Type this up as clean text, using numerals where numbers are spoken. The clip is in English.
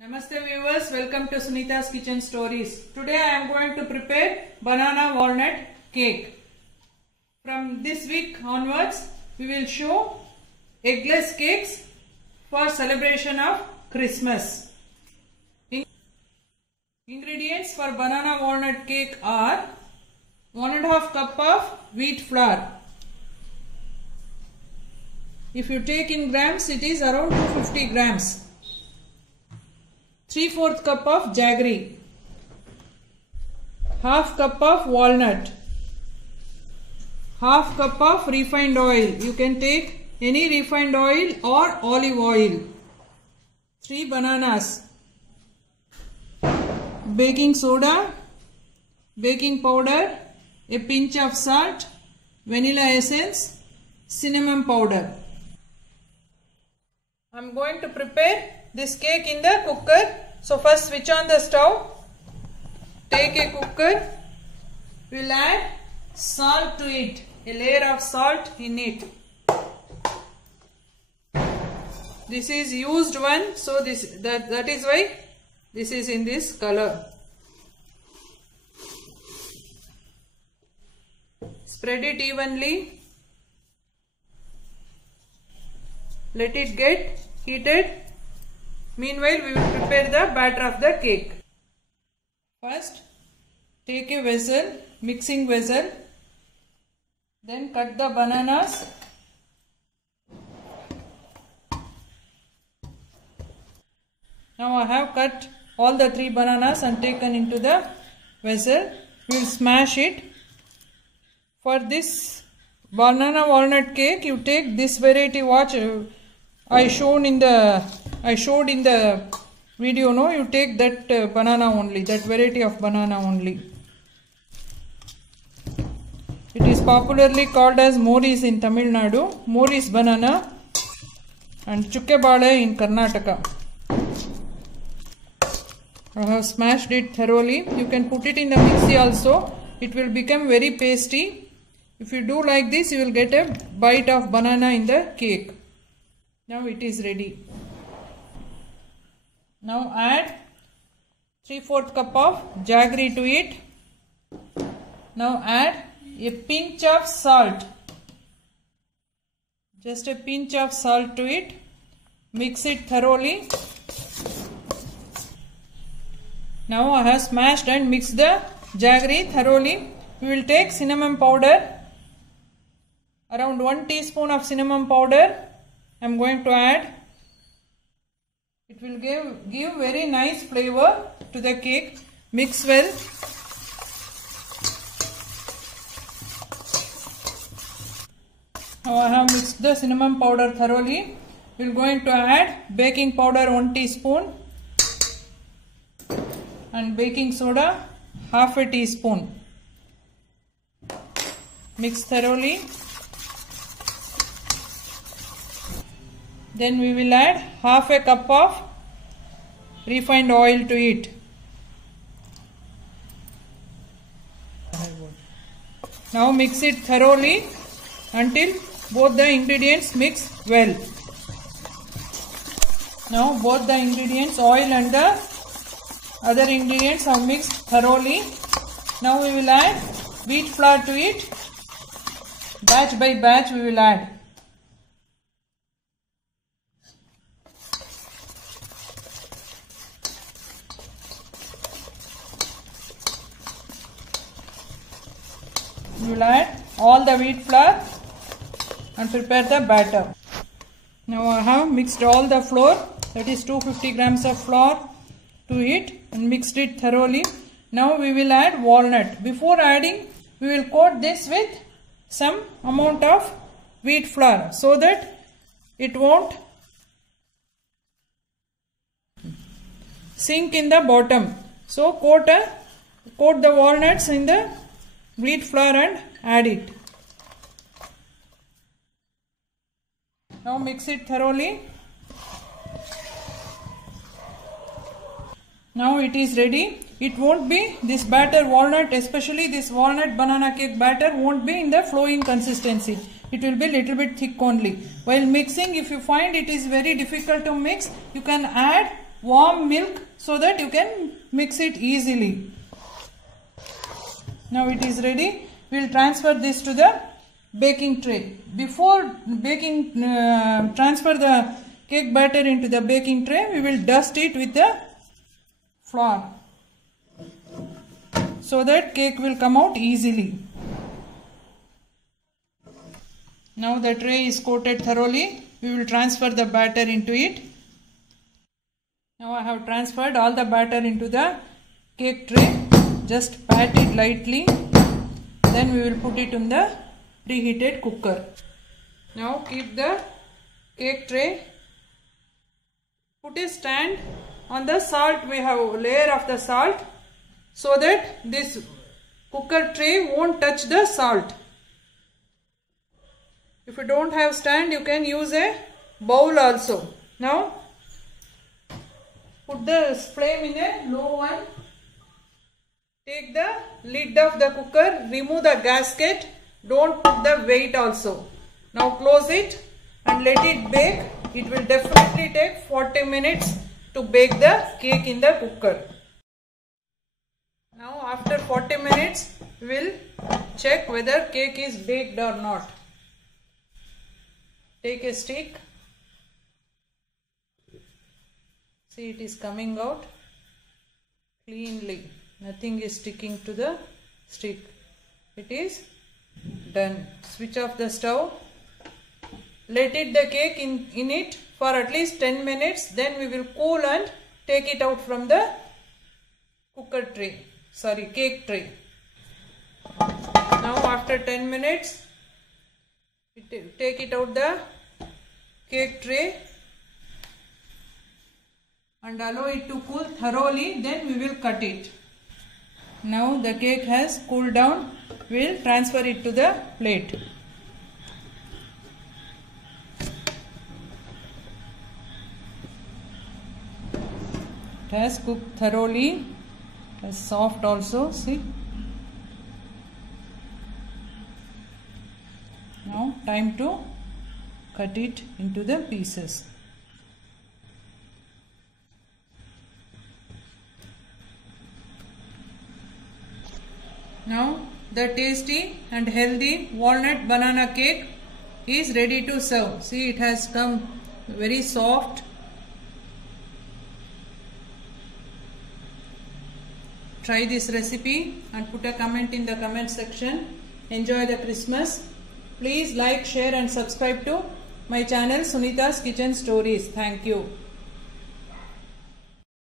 Namaste viewers, welcome to Sunita's Kitchen Stories. Today I am going to prepare banana walnut cake. From this week onwards, we will show eggless cakes for celebration of Christmas. Ingredients for banana walnut cake are 1.5 cup of wheat flour. If you take in grams, it is around 250 grams. 3/4 cup of jaggery, half cup of walnut, half cup of refined oil. You can take any refined oil or olive oil. 3 bananas, baking soda, baking powder, a pinch of salt, vanilla essence, cinnamon powder. I am going to prepare this cake in the cooker. So first switch on the stove. Take a cooker. We'll add salt to it. A layer of salt in it. This is used one, so that is why this is in this color. Spread it evenly. Let it get heated. Meanwhile, we will prepare the batter of the cake. First, take a vessel, mixing vessel. Then cut the bananas. Now I have cut all the 3 bananas and taken into the vessel. We will smash it. For this banana walnut cake, you take this variety. Watch, I showed in the video. No, you take that banana only, that variety of banana only. It is popularly called as Moris in Tamil Nadu, Moris banana, and Chukkebale in Karnataka. I have smashed it thoroughly. You can put it in the mixie also. It will become very pasty. If you do like this, you will get a bite of banana in the cake. Now it is ready. Now add 3/4 cup of jaggery to it. Now add a pinch of salt. Just a pinch of salt to it. Mix it thoroughly. Now I have smashed and mixed the jaggery thoroughly. We will take cinnamon powder. Around 1 teaspoon of cinnamon powder I am going to add. It will give very nice flavor to the cake. Mix well. Now I have mixed the cinnamon powder thoroughly. We are going to add baking powder 1 teaspoon and baking soda half a teaspoon. Mix thoroughly. Then we will add half a cup of refined oil to it. Now mix it thoroughly until both the ingredients mix well. Now both the ingredients, oil and the other ingredients, are mixed thoroughly. Now we will add wheat flour to it. Batch by batch we will add. We will add all the wheat flour and prepare the batter. Now I have mixed all the flour, that is 250 grams of flour to it, and mixed it thoroughly. Now we will add walnut. Before adding, we will coat this with some amount of wheat flour so that it won't sink in the bottom. So coat the walnuts in the wheat flour and add it. Now mix it thoroughly. Now it is ready. It won't be this batter, walnut, especially this walnut banana cake batter, won't be in the flowing consistency. It will be little bit thick only. While mixing, if you find it is very difficult to mix, you can add warm milk so that you can mix it easily. Now it is ready. We will transfer this to the baking tray. Before baking, transfer the cake batter into the baking tray, we will dust it with the flour so that cake will come out easily. Now the tray is coated thoroughly. We will transfer the batter into it. Now I have transferred all the batter into the cake tray. Just pat it lightly. Then we will put it in the preheated cooker. Now keep the cake tray. Put a stand on the salt. We have a layer of the salt so that this cooker tray won't touch the salt. If you don't have stand, you can use a bowl also. Now put the flame in a low one. Take the lid of the cooker, remove the gasket, don't put the weight also. Now close it and let it bake. It will definitely take 40 minutes to bake the cake in the cooker. Now after 40 minutes, we will check whether cake is baked or not. Take a stick. See, it is coming out cleanly. Nothing is sticking to the stick. It is done. Switch off the stove. Let it the cake in it for at least 10 minutes. Then we will cool and take it out from the cooker tray. Sorry, cake tray. Now after 10 minutes, take it out the cake tray and allow it to cool thoroughly. Then we will cut it. Now the cake has cooled down. We will transfer it to the plate. It has cooked thoroughly. It is soft also. See. Now time to cut it into the pieces. Now the tasty and healthy walnut banana cake is ready to serve. See, it has come very soft. Try this recipe and put a comment in the comment section. Enjoy the Christmas. Please like, share and subscribe to my channel Sunita's Kitchen Stories. Thank you.